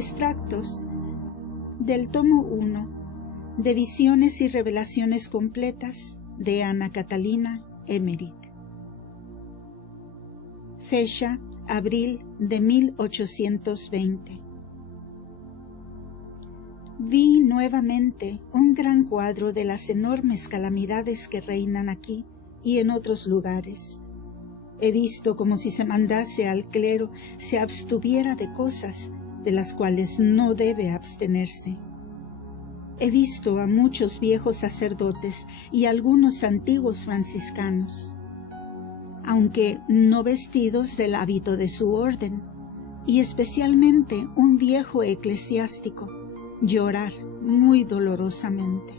Extractos del tomo 1 de Visiones y Revelaciones Completas de Ana Catalina Emmerich. Fecha: abril de 1820. Vi nuevamente un gran cuadro de las enormes calamidades que reinan aquí y en otros lugares. He visto como si se mandase al clero se abstuviera de cosas de las cuales no debe abstenerse. He visto a muchos viejos sacerdotes y algunos antiguos franciscanos, aunque no vestidos del hábito de su orden, y especialmente un viejo eclesiástico, llorar muy dolorosamente.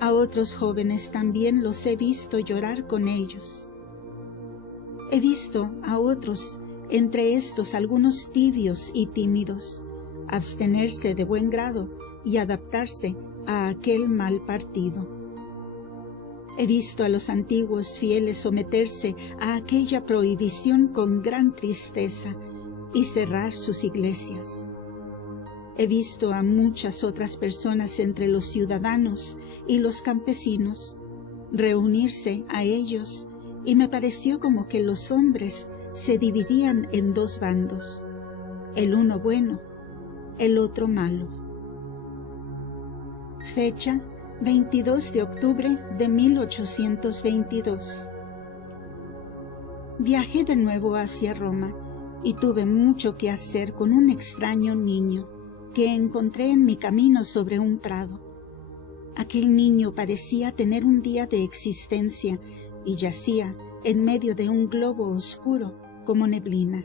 A otros jóvenes también los he visto llorar con ellos. He visto a otros, entre estos algunos tibios y tímidos, abstenerse de buen grado y adaptarse a aquel mal partido. He visto a los antiguos fieles someterse a aquella prohibición con gran tristeza y cerrar sus iglesias. He visto a muchas otras personas entre los ciudadanos y los campesinos reunirse a ellos, y me pareció como que los hombres se dividían en dos bandos, el uno bueno, el otro malo. Fecha: 22 de octubre de 1822. Viajé de nuevo hacia Roma y tuve mucho que hacer con un extraño niño que encontré en mi camino sobre un prado. Aquel niño parecía tener un día de existencia y yacía en medio de un globo oscuro como neblina.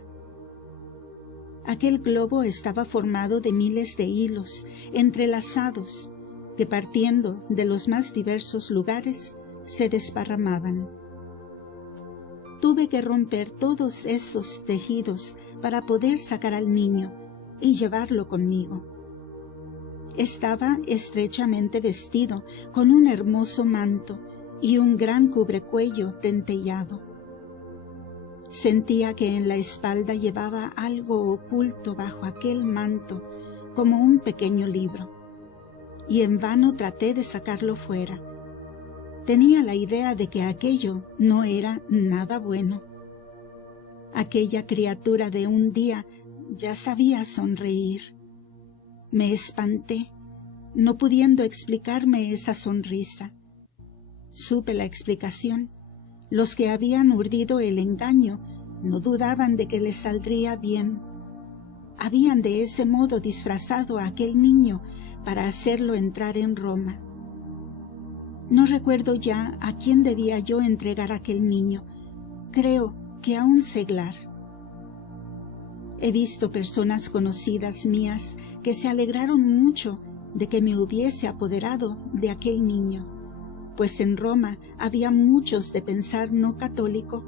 Aquel globo estaba formado de miles de hilos entrelazados que, partiendo de los más diversos lugares, se desparramaban. Tuve que romper todos esos tejidos para poder sacar al niño y llevarlo conmigo. Estaba estrechamente vestido con un hermoso manto y un gran cubrecuello dentellado. Sentía que en la espalda llevaba algo oculto bajo aquel manto, como un pequeño libro, y en vano traté de sacarlo fuera. Tenía la idea de que aquello no era nada bueno. Aquella criatura de un día ya sabía sonreír. Me espanté, no pudiendo explicarme esa sonrisa. Supe la explicación. Los que habían urdido el engaño no dudaban de que les saldría bien. Habían de ese modo disfrazado a aquel niño para hacerlo entrar en Roma. No recuerdo ya a quién debía yo entregar aquel niño. Creo que a un seglar. He visto personas conocidas mías que se alegraron mucho de que me hubiese apoderado de aquel niño, pues en Roma había muchos de pensar no católico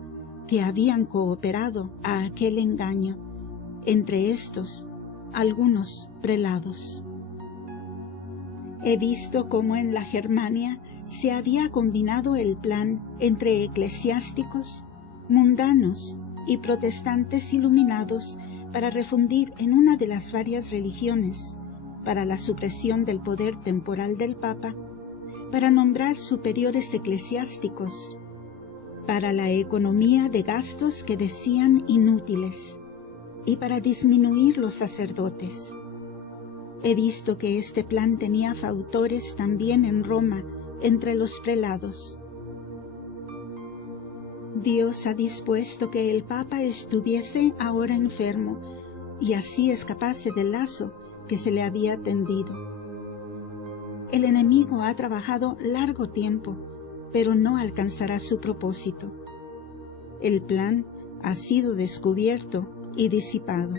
que habían cooperado a aquel engaño, entre estos algunos prelados. He visto cómo en la Germania se había combinado el plan entre eclesiásticos, mundanos y protestantes iluminados para refundir en una de las varias religiones, para la supresión del poder temporal del Papa, para nombrar superiores eclesiásticos, para la economía de gastos que decían inútiles, y para disminuir los sacerdotes. He visto que este plan tenía fautores también en Roma, entre los prelados. Dios ha dispuesto que el Papa estuviese ahora enfermo y así escapase del lazo que se le había tendido. El enemigo ha trabajado largo tiempo, pero no alcanzará su propósito. El plan ha sido descubierto y disipado.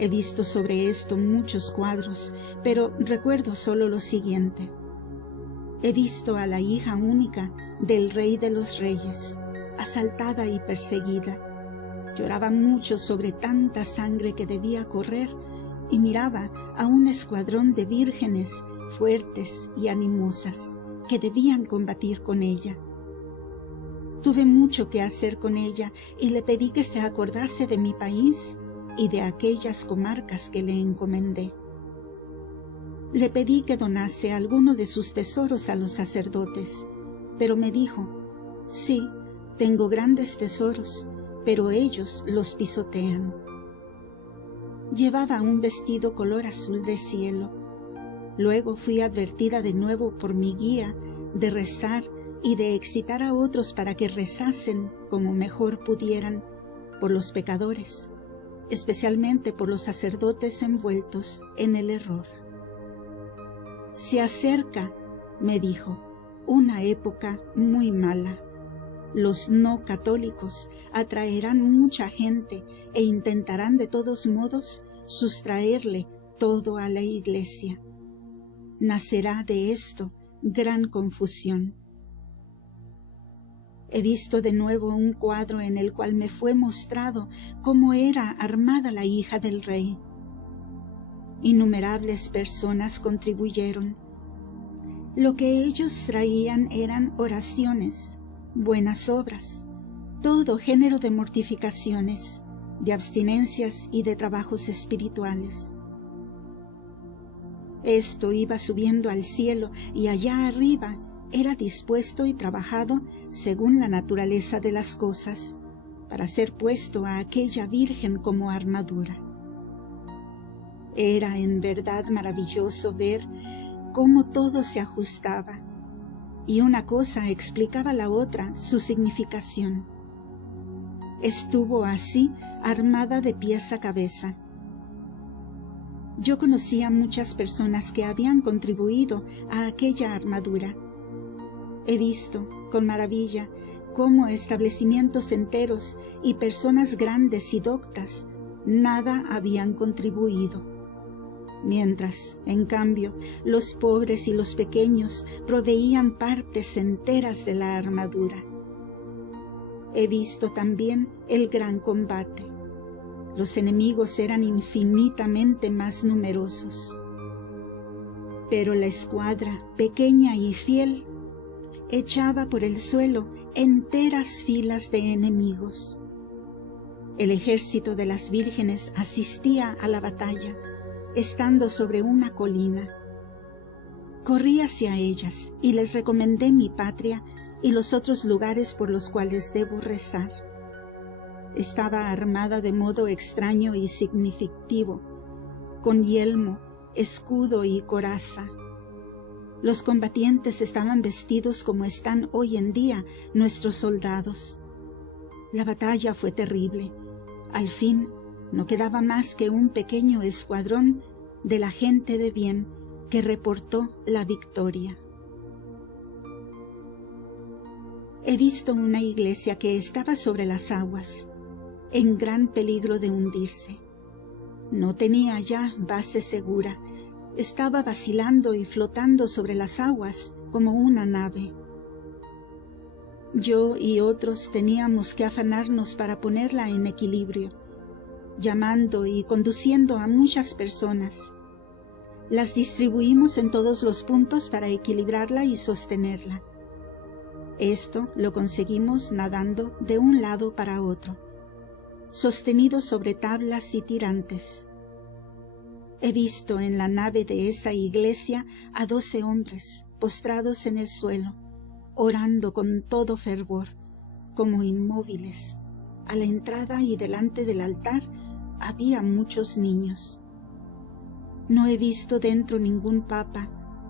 He visto sobre esto muchos cuadros, pero recuerdo solo lo siguiente. He visto a la hija única del Rey de los Reyes, asaltada y perseguida. Lloraba mucho sobre tanta sangre que debía correr y miraba a un escuadrón de vírgenes fuertes y animosas que debían combatir con ella. Tuve mucho que hacer con ella y le pedí que se acordase de mi país y de aquellas comarcas que le encomendé. Le pedí que donase alguno de sus tesoros a los sacerdotes, pero me dijo: sí, tengo grandes tesoros, pero ellos los pisotean. Llevaba un vestido color azul de cielo. Luego fui advertida de nuevo por mi guía de rezar y de excitar a otros para que rezasen como mejor pudieran por los pecadores, especialmente por los sacerdotes envueltos en el error. Se acerca, me dijo, una época muy mala. Los no católicos atraerán mucha gente e intentarán de todos modos sustraerle todo a la Iglesia. Nacerá de esto gran confusión. He visto de nuevo un cuadro en el cual me fue mostrado cómo era armada la hija del rey. Innumerables personas contribuyeron. Lo que ellos traían eran oraciones, buenas obras, todo género de mortificaciones, de abstinencias y de trabajos espirituales. Esto iba subiendo al cielo y allá arriba era dispuesto y trabajado según la naturaleza de las cosas, para ser puesto a aquella Virgen como armadura. Era en verdad maravilloso ver cómo todo se ajustaba, y una cosa explicaba la otra su significación. Estuvo así armada de pies a cabeza. Yo conocía muchas personas que habían contribuido a aquella armadura. He visto, con maravilla, cómo establecimientos enteros y personas grandes y doctas nada habían contribuido, mientras, en cambio, los pobres y los pequeños proveían partes enteras de la armadura. He visto también el gran combate. Los enemigos eran infinitamente más numerosos. Pero la escuadra, pequeña y fiel, echaba por el suelo enteras filas de enemigos. El ejército de las vírgenes asistía a la batalla, estando sobre una colina. Corrí hacia ellas y les recomendé mi patria y los otros lugares por los cuales debo rezar. Estaba armada de modo extraño y significativo, con yelmo, escudo y coraza. Los combatientes estaban vestidos como están hoy en día nuestros soldados. La batalla fue terrible. Al fin, no quedaba más que un pequeño escuadrón de la gente de bien que reportó la victoria. He visto una iglesia que estaba sobre las aguas, en gran peligro de hundirse. No tenía ya base segura, estaba vacilando y flotando sobre las aguas como una nave. Yo y otros teníamos que afanarnos para ponerla en equilibrio, llamando y conduciendo a muchas personas. Las distribuimos en todos los puntos para equilibrarla y sostenerla. Esto lo conseguimos nadando de un lado para otro, sostenidos sobre tablas y tirantes. He visto en la nave de esa iglesia a 12 hombres postrados en el suelo, orando con todo fervor, como inmóviles. A la entrada y delante del altar había muchos niños. No he visto dentro ningún papa,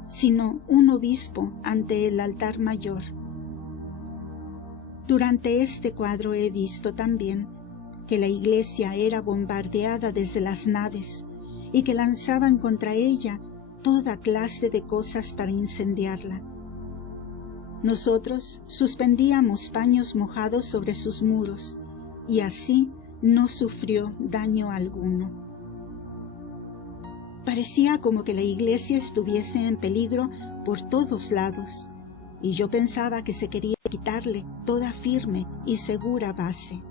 sino un obispo ante el altar mayor. Durante este cuadro he visto también que la iglesia era bombardeada desde las naves y que lanzaban contra ella toda clase de cosas para incendiarla. Nosotros suspendíamos paños mojados sobre sus muros y así no sufrió daño alguno. Parecía como que la iglesia estuviese en peligro por todos lados, y yo pensaba que se quería quitarle toda firme y segura base.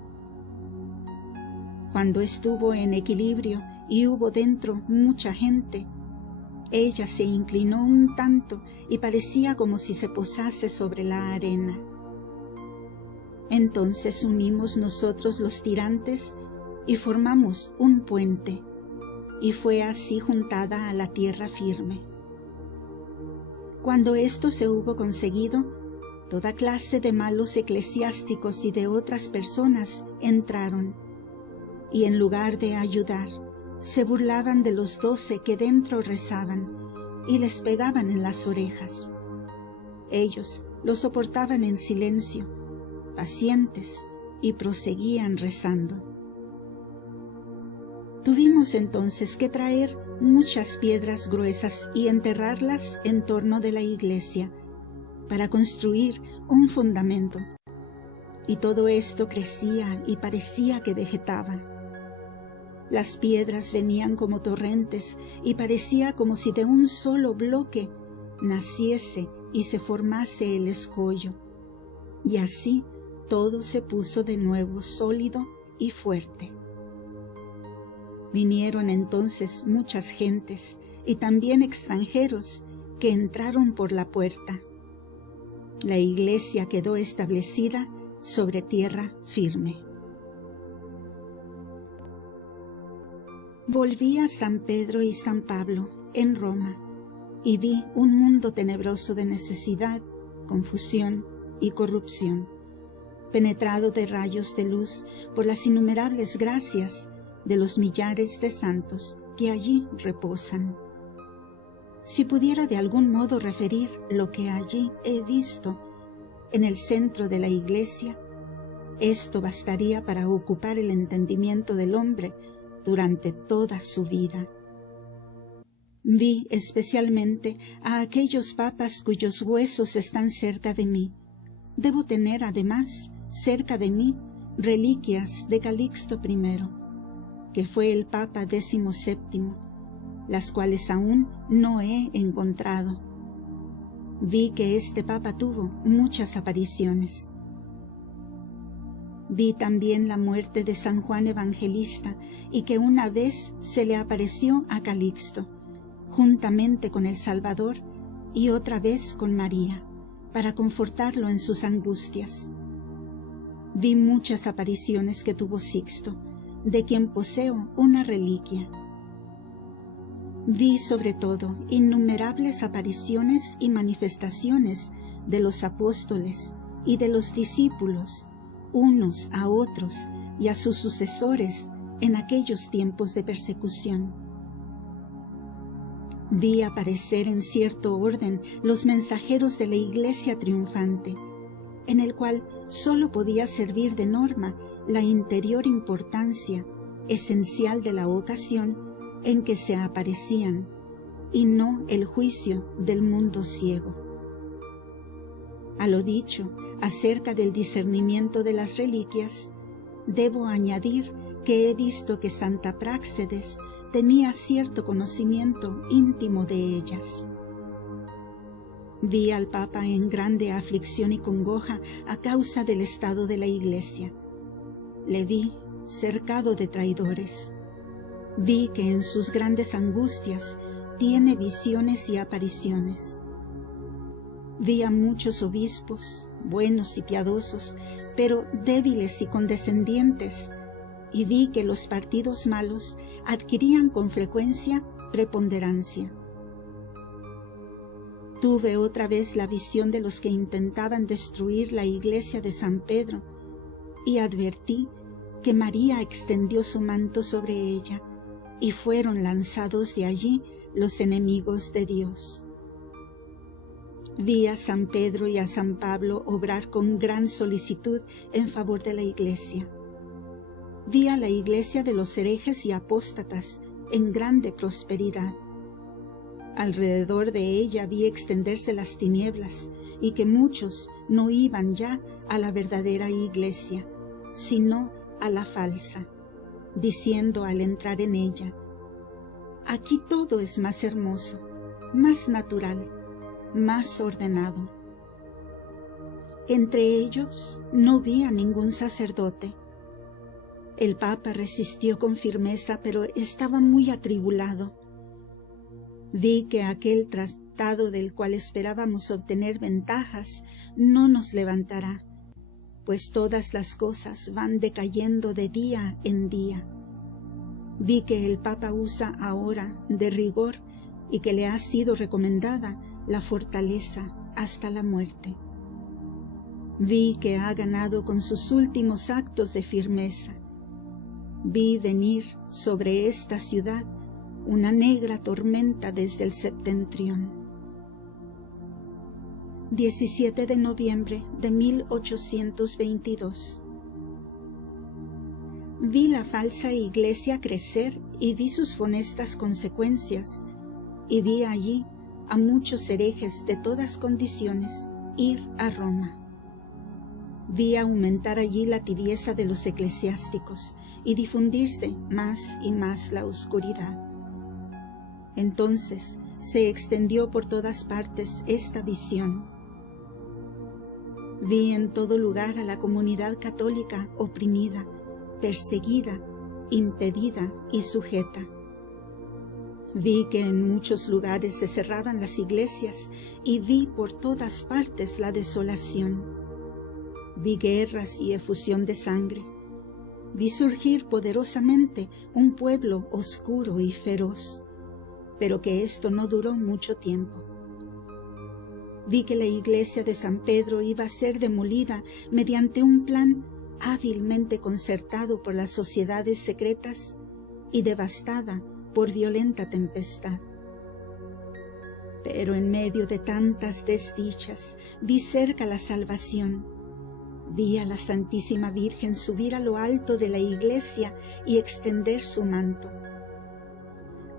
Cuando estuvo en equilibrio y hubo dentro mucha gente, ella se inclinó un tanto y parecía como si se posase sobre la arena. Entonces unimos nosotros los tirantes y formamos un puente, y fue así juntada a la tierra firme. Cuando esto se hubo conseguido, toda clase de malos eclesiásticos y de otras personas entraron, y en lugar de ayudar, se burlaban de los 12 que dentro rezaban, y les pegaban en las orejas. Ellos lo soportaban en silencio, pacientes, y proseguían rezando. Tuvimos entonces que traer muchas piedras gruesas y enterrarlas en torno de la iglesia para construir un fundamento. Y todo esto crecía y parecía que vegetaba. Las piedras venían como torrentes y parecía como si de un solo bloque naciese y se formase el escollo. Y así todo se puso de nuevo sólido y fuerte. Vinieron entonces muchas gentes y también extranjeros que entraron por la puerta. La iglesia quedó establecida sobre tierra firme. Volví a San Pedro y San Pablo en Roma y vi un mundo tenebroso de necesidad, confusión y corrupción, penetrado de rayos de luz por las innumerables gracias de los millares de santos que allí reposan. Si pudiera de algún modo referir lo que allí he visto en el centro de la iglesia, esto bastaría para ocupar el entendimiento del hombre durante toda su vida. Vi especialmente a aquellos papas cuyos huesos están cerca de mí. Debo tener además cerca de mí reliquias de Calixto I, que fue el Papa 17º, las cuales aún no he encontrado. Vi que este Papa tuvo muchas apariciones. Vi también la muerte de San Juan Evangelista y que una vez se le apareció a Calixto, juntamente con el Salvador y otra vez con María, para confortarlo en sus angustias. Vi muchas apariciones que tuvo Sixto, de quien poseo una reliquia. Vi sobre todo innumerables apariciones y manifestaciones de los apóstoles y de los discípulos, unos a otros y a sus sucesores en aquellos tiempos de persecución. Vi aparecer en cierto orden los mensajeros de la iglesia triunfante, en el cual sólo podía servir de norma la interior importancia esencial de la ocasión en que se aparecían, y no el juicio del mundo ciego. A lo dicho acerca del discernimiento de las reliquias, debo añadir que he visto que Santa Práxedes tenía cierto conocimiento íntimo de ellas. Vi al Papa en grande aflicción y congoja a causa del estado de la Iglesia. Le vi cercado de traidores. Vi que en sus grandes angustias tiene visiones y apariciones. Vi a muchos obispos, buenos y piadosos, pero débiles y condescendientes, y vi que los partidos malos adquirían con frecuencia preponderancia. Tuve otra vez la visión de los que intentaban destruir la iglesia de San Pedro, y advertí que María extendió su manto sobre ella, y fueron lanzados de allí los enemigos de Dios. Vi a San Pedro y a San Pablo obrar con gran solicitud en favor de la iglesia. Vi a la iglesia de los herejes y apóstatas en grande prosperidad. Alrededor de ella vi extenderse las tinieblas y que muchos no iban ya a la verdadera iglesia, sino a la falsa, diciendo al entrar en ella: aquí todo es más hermoso, más natural, más ordenado. Entre ellos no vi a ningún sacerdote. El Papa resistió con firmeza, pero estaba muy atribulado. Vi que aquel tratado del cual esperábamos obtener ventajas no nos levantará, pues todas las cosas van decayendo de día en día, Vi que el Papa usa ahora de rigor y que le ha sido recomendada la fortaleza hasta la muerte. Vi que ha ganado con sus últimos actos de firmeza. Vi venir sobre esta ciudad una negra tormenta desde el septentrión. 17 de noviembre de 1822. Vi la falsa iglesia crecer y vi sus funestas consecuencias, y vi allí a muchos herejes de todas condiciones ir a Roma. Vi aumentar allí la tibieza de los eclesiásticos y difundirse más y más la oscuridad. Entonces se extendió por todas partes esta visión. Vi en todo lugar a la comunidad católica oprimida, perseguida, impedida y sujeta. Vi que en muchos lugares se cerraban las iglesias y vi por todas partes la desolación. Vi guerras y efusión de sangre. Vi surgir poderosamente un pueblo oscuro y feroz, pero que esto no duró mucho tiempo. Vi que la iglesia de San Pedro iba a ser demolida mediante un plan hábilmente concertado por las sociedades secretas y devastada por violenta tempestad. Pero en medio de tantas desdichas vi cerca la salvación. Vi a la Santísima Virgen subir a lo alto de la iglesia y extender su manto.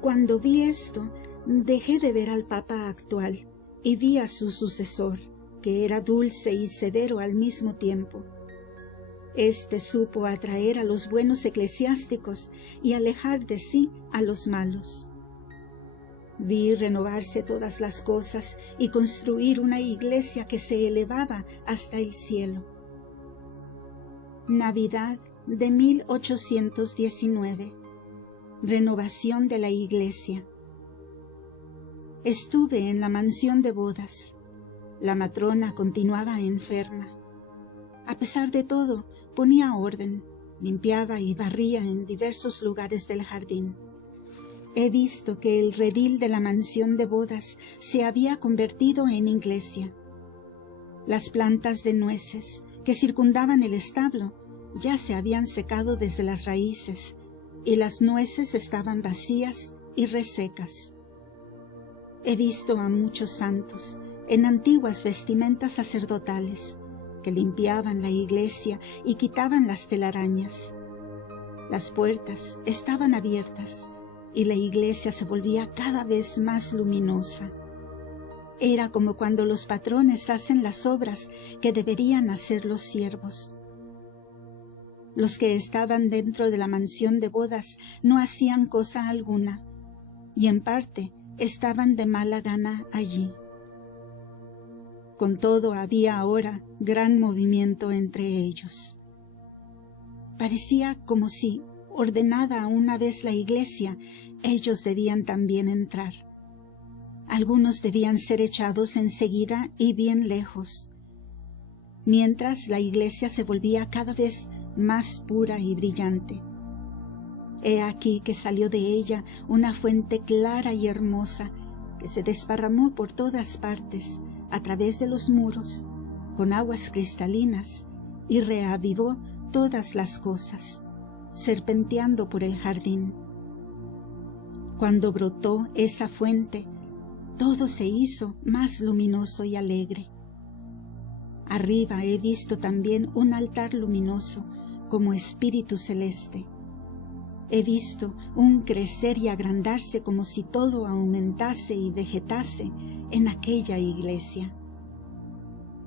Cuando vi esto, dejé de ver al Papa actual y vi a su sucesor, que era dulce y severo al mismo tiempo. Este supo atraer a los buenos eclesiásticos y alejar de sí a los malos. Vi renovarse todas las cosas y construir una iglesia que se elevaba hasta el cielo. Navidad de 1819. Renovación de la iglesia. Estuve en la mansión de bodas. La matrona continuaba enferma. A pesar de todo, ponía orden, limpiaba y barría en diversos lugares del jardín. He visto que el redil de la mansión de bodas se había convertido en iglesia. Las plantas de nueces que circundaban el establo ya se habían secado desde las raíces, y las nueces estaban vacías y resecas. He visto a muchos santos en antiguas vestimentas sacerdotales que limpiaban la iglesia y quitaban las telarañas. Las puertas estaban abiertas y la iglesia se volvía cada vez más luminosa. Era como cuando los patrones hacen las obras que deberían hacer los siervos. Los que estaban dentro de la mansión de bodas no hacían cosa alguna, y en parte estaban de mala gana allí. Con todo, había ahora gran movimiento entre ellos. Parecía como si, ordenada una vez la iglesia, ellos debían también entrar. Algunos debían ser echados enseguida y bien lejos, mientras la iglesia se volvía cada vez más pura y brillante. He aquí que salió de ella una fuente clara y hermosa que se desparramó por todas partes a través de los muros con aguas cristalinas y reavivó todas las cosas, serpenteando por el jardín. Cuando brotó esa fuente, todo se hizo más luminoso y alegre. Arriba he visto también un altar luminoso como espíritu celeste. He visto un crecer y agrandarse como si todo aumentase y vegetase en aquella iglesia.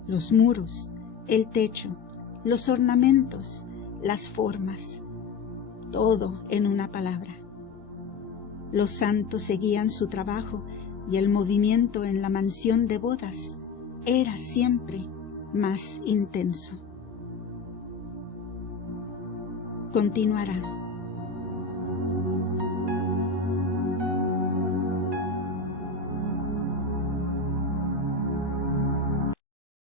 Los muros, el techo, los ornamentos, las formas, todo en una palabra. Los santos seguían su trabajo y el movimiento en la mansión de bodas era siempre más intenso. Continuará.